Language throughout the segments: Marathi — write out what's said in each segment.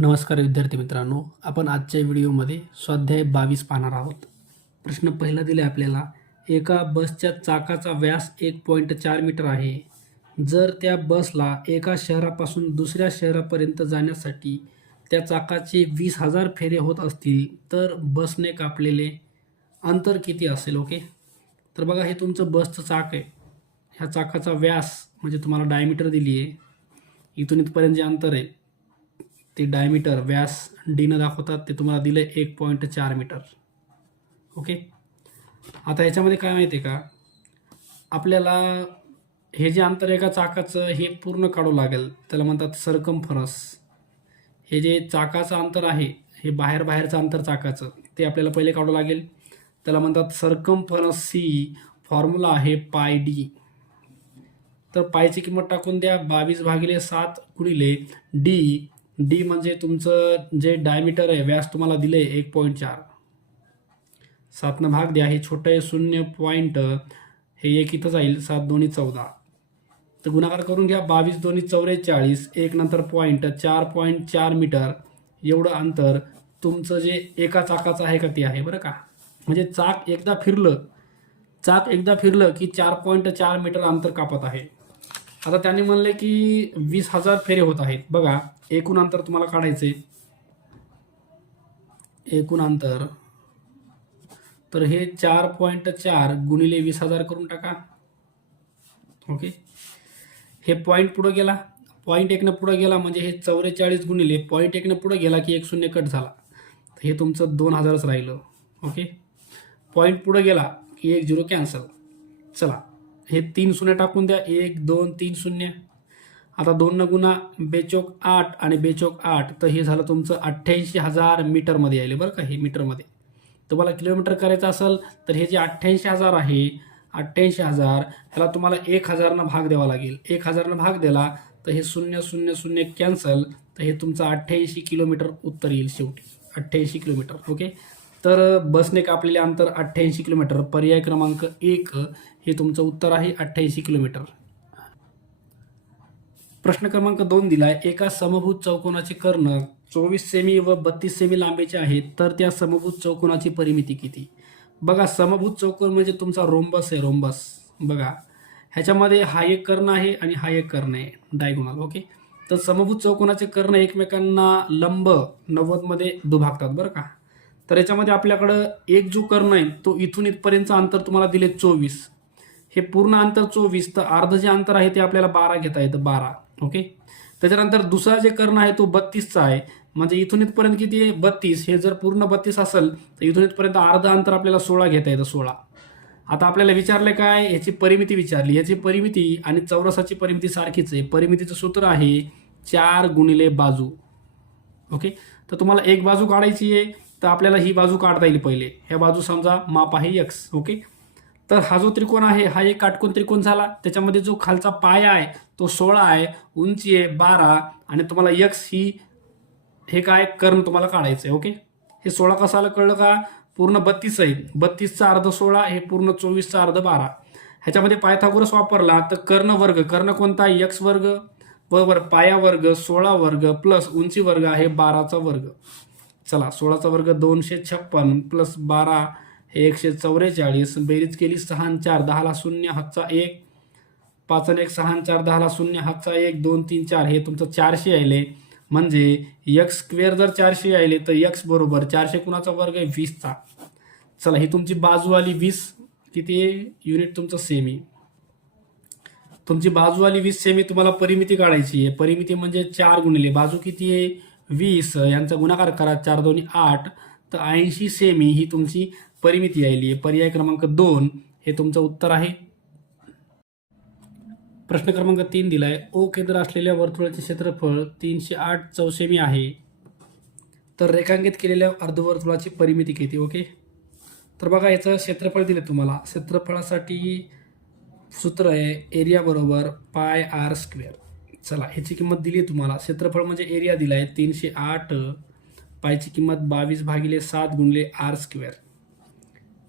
नमस्कार विद्यार्थी मित्रांनो, आपण आजच्या व्हिडिओमध्ये स्वाध्याय 22 पाहणार आहोत. प्रश्न पहिला दिला आपल्याला, एका बसच्या चाकाचा व्यास 1.4 मीटर आहे. जर त्या बसला एका शहरापासून दुसऱ्या शहरापर्यंत जाण्यासाठी त्या चाकाचे 20,000 फेरे होत असतील, तर बसने कापलेले अंतर किती असेल? ओके, तर बघा, हे तुमचं बसचं चाक आहे. ह्या चाकाचा व्यास म्हणजे तुम्हाला डायमीटर दिली आहे. इथून इथपर्यंत जे अंतर आहे ते डायमीटर व्यास डीनं दाखवतात, ते तुम्हाला दिलं 1.4 मीटर. ओके, आता ह्याच्यामध्ये काय माहिती आहे का, आपल्याला हे जे अंतर एका चाकाचं हे पूर्ण काढू लागेल, त्याला म्हणतात सरकमफरन्स. हे जे चाकाचं अंतर आहे, हे बाहेरचं अंतर चाकाचं, ते आपल्याला पहिले काढू लागेल. त्याला म्हणतात सरकमफरन्स. सी फॉर्म्युला आहे पाय डी. तर पायची किंमत टाकून द्या, 22/7 गुणिले डी. डी म्हणजे तुमचं जे डायमीटर आहे, व्यास तुम्हाला दिले 1.4. 7 भाग द्या, हे छोटं आहे 0 पॉईंट, हे एक इथं जाईल, 7 दोन्ही 14. तर गुणाकार करून घ्या, 22 दोन्ही 44, एक नंतर पॉईंट, 4.4 मीटर एवढं अंतर तुमचं जे एका चाकाचं आहे का ते आहे, बरं का. म्हणजे चाक एकदा फिरलं की 4.4 मीटर अंतर कापत आहे. आता त्यांनी म्हणले की 20,000 फेरे होत आहेत. बघा, एकूण अंतर तुम्हाला काढायचे, एकूण अंतर, तर हे 4.4 गुणिले 20,000 करून टाका. ओके, हे पॉईंट पुढं गेला, पॉईंट एकनं पुढं गेला म्हणजे हे 44 गुणिले पॉईंट एकनं पुढं गेला की 1 शून्य कट झाला, तर हे तुमचं 2,000च राहिलं. ओके, पॉईंट पुढं गेला की 1 0 कॅन्सल. चला, हे 3 शून्य टाकून द्या, 1 2 3 शून्य. आता 2 न गुणा, बेचोक 8 आणि बेचोक 8, तर हे झालं तुमचं 88,000 मीटरमध्ये यायले, बरं का. हे मीटरमध्ये, तुम्हाला किलोमीटर करायचं असेल तर हे जे 88,000 आहे, 88,000 ह्याला तुम्हाला 1,000 भाग द्यावा लागेल. 1,000 भाग दिला तर हे 0 0 0 कॅन्सल, तर हे तुमचं 88 किलोमीटर उत्तर येईल शेवटी, 88 किलोमीटर. ओके, तर बसने कापलेले अंतर 88 किलोमीटर. पर्याय क्रमांक 1 हे तुमचं उत्तर आहे, 88 किलोमीटर. प्रश्न क्रमांक 2 दिलाय, एका समभुज चौकोनाचे कर्ण 24 सेमी व 32 सेमी लांबीचे आहेत, तर त्या समभुज चौकोनाची परिमिती किती? बघा, समभुज चौकोन म्हणजे तुमचा रोम्बस आहे, रोम्बस. बघा, ह्याच्यामध्ये हा एक कर्ण आहे आणि हा एक कर्ण आहे, डायगोनल. ओके, तर समभुज चौकोनाचे कर्ण एकमेकांना लंब 90 मध्ये दुभागतात, बरं का. तर याच्यामध्ये आपल्याकडं एक जो कर्ण आहे, तो इथून इथपर्यंतचं अंतर तुम्हाला दिले 24. हे पूर्ण अंतर 24, तर अर्ध जे अंतर आहे ते आपल्याला 12 घेता येतं, 12. ओके, त्याच्यानंतर दुसरा जे कर्ण आहे तो 32चा आहे, म्हणजे इथून इथपर्यंत किती आहे, 32. हे जर पूर्ण 32 असेल तर इथून इथपर्यंत अर्ध अंतर आपल्याला 16 घेता येतं, 16. आता आपल्याला विचारलं काय, ह्याची परिमिती विचारली. ह्याची परिमिती आणि चौरसाची परिमिती सारखीच आहे. परिमितीचं सूत्र आहे 4 गुणिले बाजू. ओके, तर तुम्हाला एक बाजू काढायची आहे, तर आपल्याला ही बाजू काढता येईल पहिले. ह्या बाजू समजा माप आहे x. ओके, तर हा जो त्रिकोण आहे हा एक काटकोन त्रिकोण झाला. त्याच्यामध्ये जो खालचा पाया आहे तो 16 आहे, उंची आहे 12, आणि तुम्हाला x हे काय कर्ण तुम्हाला काढायचं आहे. ओके, हे 16 कसं आलं कळलं का, पूर्ण 32 आहे, 32चा अर्ध 16, हे पूर्ण 24चा अर्ध 12. ह्याच्यामध्ये पायथागोरस वापरला तर कर्ण वर्ग, कर्ण कोणता, x वर्ग बरोबर पाया वर्ग 16 वर्ग प्लस उंची वर्ग आहे 12चा वर्ग. चला, 16चा वर्ग 256 प्लस 12 हे 144. बेरीज केली, 6 आणि 4 10ला 0, हातचा 1, 5 आणि 1 6 आणि 4 10ला 0, हातचा 1, 2 3 4, हे तुमचं 400 यायले. म्हणजे x स्क्वेअर जर 400 यायले तर x बरोबर 400 कुणाचा वर्ग आहे, 20चा. चला, ही तुमची बाजू आली 20, किती आहे युनिट तुमचं सेमी. तुमची बाजू आली 20 सेमी. तुम्हाला परिमिती काढायची आहे. परिमिती म्हणजे 4 गुणिले बाजू किती आहे 20, यांचा गुणाकार करा, 4 2 8, तर 80 सेमी ही तुमची परिमिती आली आहे. पर्याय क्रमांक 2 हे तुमचं उत्तर आहे. प्रश्न क्रमांक 3 दिलाय, ओ केंद्र असलेल्या वर्तुळाचे क्षेत्रफळ 308 चौसेमी आहे, तर रेखांकित केलेल्या अर्धवर्तुळाची परिमिती किती? ओके, तर बघा, याचं क्षेत्रफळ दिले तुम्हाला. क्षेत्रफळासाठी सूत्र आहे एरिया बरोबर पाय आर स्क्वेअर. चला, ह्याची किंमत दिली तुम्हाला. क्षेत्रफळ म्हणजे एरिया दिला आहे 308, पायची किंमत 22/7 गुणिले आर स्क्वेअर.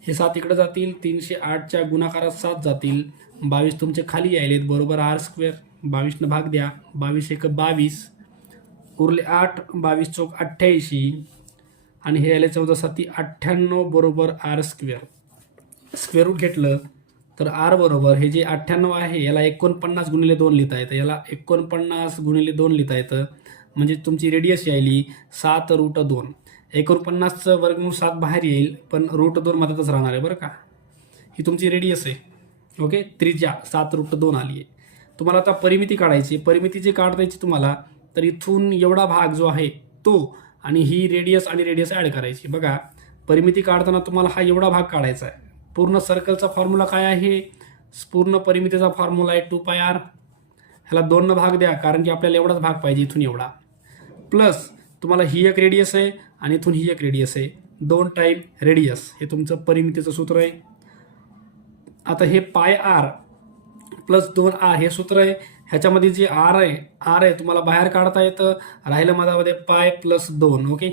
हे 7 इकडे जातील, 308च्या गुणाकारात 7 जातील, 22 तुमचे खाली यायलेत, बरोबर आर स्क्वेअर. 22 न भाग द्या, 22 1 22, उरले 8, 22 चौक 88 आणि हे आले 14 7 98 बरोबर आर स्क्वेअर. स्क्वेअर रूट घेतलं तर आर बरोबर हे जे 98 आहे याला 49 गुणिले 2 लिहिता येतं, याला 49 गुणिले 2 लिहिता येतं. म्हणजे तुमची रेडियस यायली 7√2. 49चं वर्गमूळ 7 बाहेर येईल, पण √2 मधातच राहणार आहे बरं का. ही तुमची रेडियस आहे. ओके, त्रिज्या 7√2 आली आहे. तुम्हाला आता परिमिती काढायची. परिमिती जी काढता यायची तुम्हाला, तर इथून एवढा भाग जो आहे तो आणि ही रेडियस आणि रेडियस ॲड करायची. बघा, परिमिती काढताना तुम्हाला हा एवढा भाग काढायचा आहे. पूर्ण सर्कलचा फॉर्म्युला काय आहे? पूर्ण परिमितीचा फॉर्म्युला आहे 2πr. ह्याला 2 भाग द्या, कारण की आपल्याला एवढाच भाग पाहिजे, इथून एवढा. प्लस तुम्हाला ही एक रेडियस आहे आणि इथून ही एक रेडियस आहे. 2 टाईम रेडियस हे तुमचं परिमितीचं सूत्र आहे. आता हे πr प्लस 2r हे सूत्र आहे. ह्याच्यामध्ये जे आर आहे तुम्हाला बाहेर काढता येतं. राहिलं मधामध्ये पाय प्लस 2. ओके,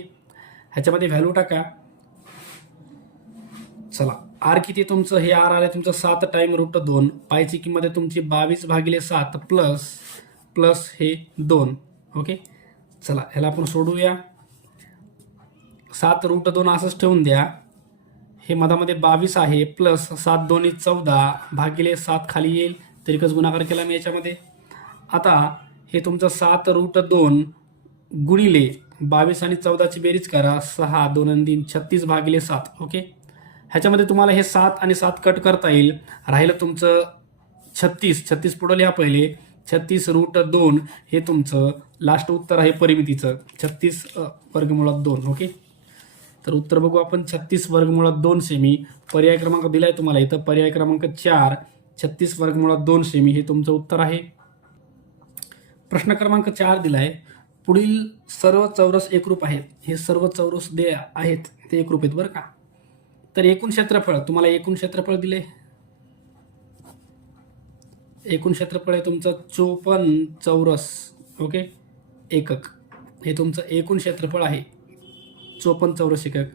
ह्याच्यामध्ये व्हॅल्यू टाका. चला, आर किती तुमचं? हे आर आलं तुमचं 7 टाईम √2. पायची किंमत आहे तुमची 22/7 प्लस हे 2. ओके, चला ह्याला आपण सोडूया. 7√2 असंच ठेवून द्या. हे मधामध्ये 22 आहे प्लस 7 2 14 भागिले 7 खाली येईल. तर एकच गुणाकार केला मी याच्यामध्ये. आता हे तुमचं 7√2 गुणिले 22 आणि 14ची बेरीज करा. 6 2 आणि 3 36/7. ओके, ह्याच्यामध्ये तुम्हाला हे 7 आणि 7 कट करता येईल. राहिलं तुमचं 36 पुढं लिहा पहिले. 36√2 हे तुमचं लास्ट उत्तर आहे परिमितीचं. 36/2. ओके, तर उत्तर बघू आपण. 36/2 सेमी. पर्याय क्रमांक दिलाय तुम्हाला इथं, पर्याय क्रमांक 4. 36/2 सेमी हे तुमचं उत्तर आहे. प्रश्न क्रमांक 4 दिलाय. पुढील सर्व चौरस एकरूप आहेत. हे सर्व चौरस जे आहेत ते एकरूप आहेत बरं का. तर एकूण क्षेत्रफळ तुम्हाला एकूण क्षेत्रफळ दिले. एकूण क्षेत्रफळ आहे तुमचं 54 चौरस. ओके, एकक हे तुमचं एकूण क्षेत्रफळ आहे, 54 चौरस एकक.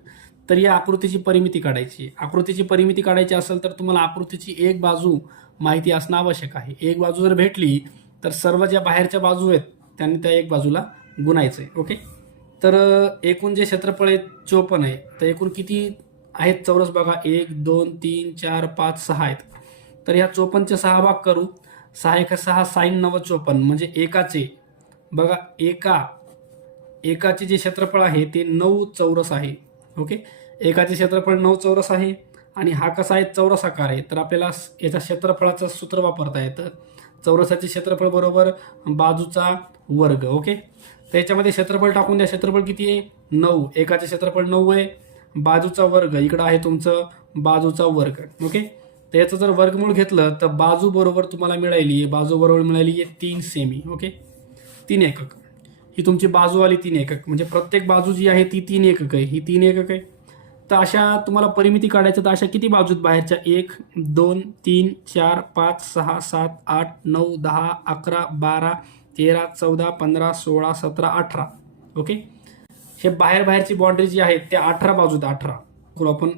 तर या आकृतीची परिमिती काढायची. आकृतीची परिमिती काढायची असेल तर तुम्हाला आकृतीची एक बाजू माहिती असणं आवश्यक आहे. एक बाजू जर भेटली तर सर्व ज्या बाहेरच्या बाजू आहेत त्यांनी त्या एक बाजूला गुणायचं आहे. ओके, तर एकूण जे क्षेत्रफळ आहे 54 आहे. तर एकूण किती आहेत चौरस बघा? 1 2 3 4 5 6 आहेत. तर ह्या 54चे 6 भाग करू. 6 1 6 sin 9 54. म्हणजे एकाचे बघा, एकाचे जे क्षेत्रफळ आहे ते 9 चौरस आहे. ओके, एकाचे क्षेत्रफळ 9 चौरस आहे आणि हा कसा आहे? चौरस आकार आहे. तर आपल्याला याच्या क्षेत्रफळाचं सूत्र वापरता येतं. चौरसाचे क्षेत्रफळ बरोबर बाजूचा वर्ग. ओके, तर याच्यामध्ये क्षेत्रफळ टाकून द्या. क्षेत्रफळ किती आहे? 9. एकाचे क्षेत्रफळ 9 आहे. बाजूचा वर्ग इकडं आहे तुमचं बाजूचा वर्ग. ओके, तर याचं जर वर्गमूळ घेतलं तर बाजू बरोबर तुम्हाला मिळाली, बाजू बरोबर मिळाली आहे 3 सेमी. ओके, 3 एकक ही तुमची बाजू आली. 3 एकक म्हणजे प्रत्येक बाजू जी आहे ती 3 एकक आहे. ही 3 एकक आहे. तर अशा तुम्हाला परिमिती काढायचं तर अशा किती बाजूत बाहेरच्या? 1 2 3 4 5 6 7 8 9 10 11 12 13 14 15 16 17 18. ओके, हे बाहेरची बाउंड्री जी आहे त्या 18 बाजूत. 18 करू आपण.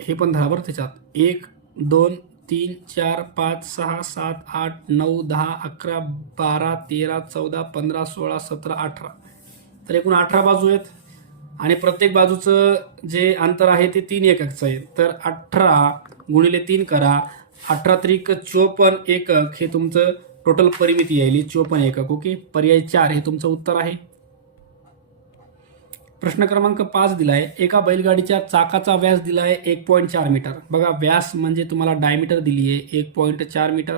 हे पण धरा बरं त्याच्यात. 1 2 3 4 5 6 7 8 9 10 11 12 13 14 15 16 17 18. तर एकूण 18 बाजू आहेत आणि प्रत्येक बाजूचं जे अंतर आहे ते 3 एककचं आहे. तर 18 गुणिले 3 करा. 18 त्रिक 54 एकक हे तुमचं टोटल परिमिती यायली 54 एकक. ओके, पर्याय 4 हे तुमचं उत्तर आहे. प्रश्न क्रमांक 5 दिलाय. एका बैलगाडीच्या चाकाचा व्यास दिलाय 1.4 मीटर. बघा, व्यास म्हणजे तुम्हाला डायमीटर दिली आहे 1.4 मीटर.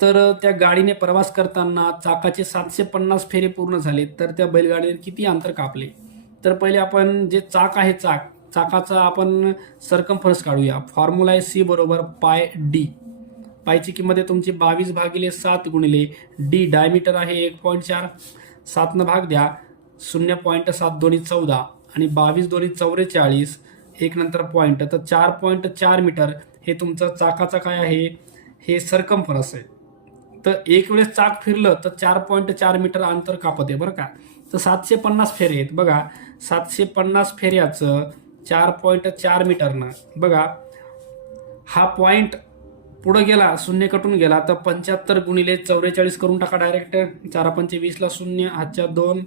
तर त्या गाडीने प्रवास करताना चाकाचे 750 फेरे पूर्ण झाले. तर त्या बैलगाडीने किती अंतर कापले? तर पहिले आपण जे चाक आहे चाकाचा आपण सरकमफरन्स काढूया. फॉर्म्युला आहे C बरोबर पाय डी. पायची किंमत आहे तुमची 22/7 गुणिले डी. डायमीटर आहे 1.4. 7 भाग द्या. 0.7 2 14 आणि 22 2 44. एक नंतर पॉईंट. तर 4.4 मीटर हे तुमचं चाकाचा काय आहे? हे सरकमफरन्स आहे. तर एक वेळेस चाक फिरलं तर 4.4 मीटर अंतर कापत आहे बरं का. तर 750 फेरे आहेत. बघा, 750 फेऱ्याचं 4.4 मीटरनं बघा, हा पॉईंट पुढं गेला, शून्य कटून गेला, तर 75 गुणिले 44 करून टाका डायरेक्ट. 4×5 = 20 शून्य, हातच्या 2,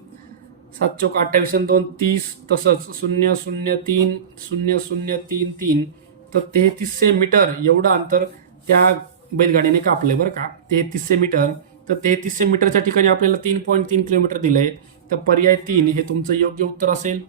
7 चौक 28 आणि 2 30, तसंच 003 0033, तर 3300 मीटर एवढं अंतर त्या बैलगाडीने कापलंय बरं का. 3300 मीटर. तर 3300 मीटरच्या ठिकाणी आपल्याला 3.3 किलोमीटर दिलंय. तर पर्याय 3 हे तुमचं योग्य उत्तर असेल.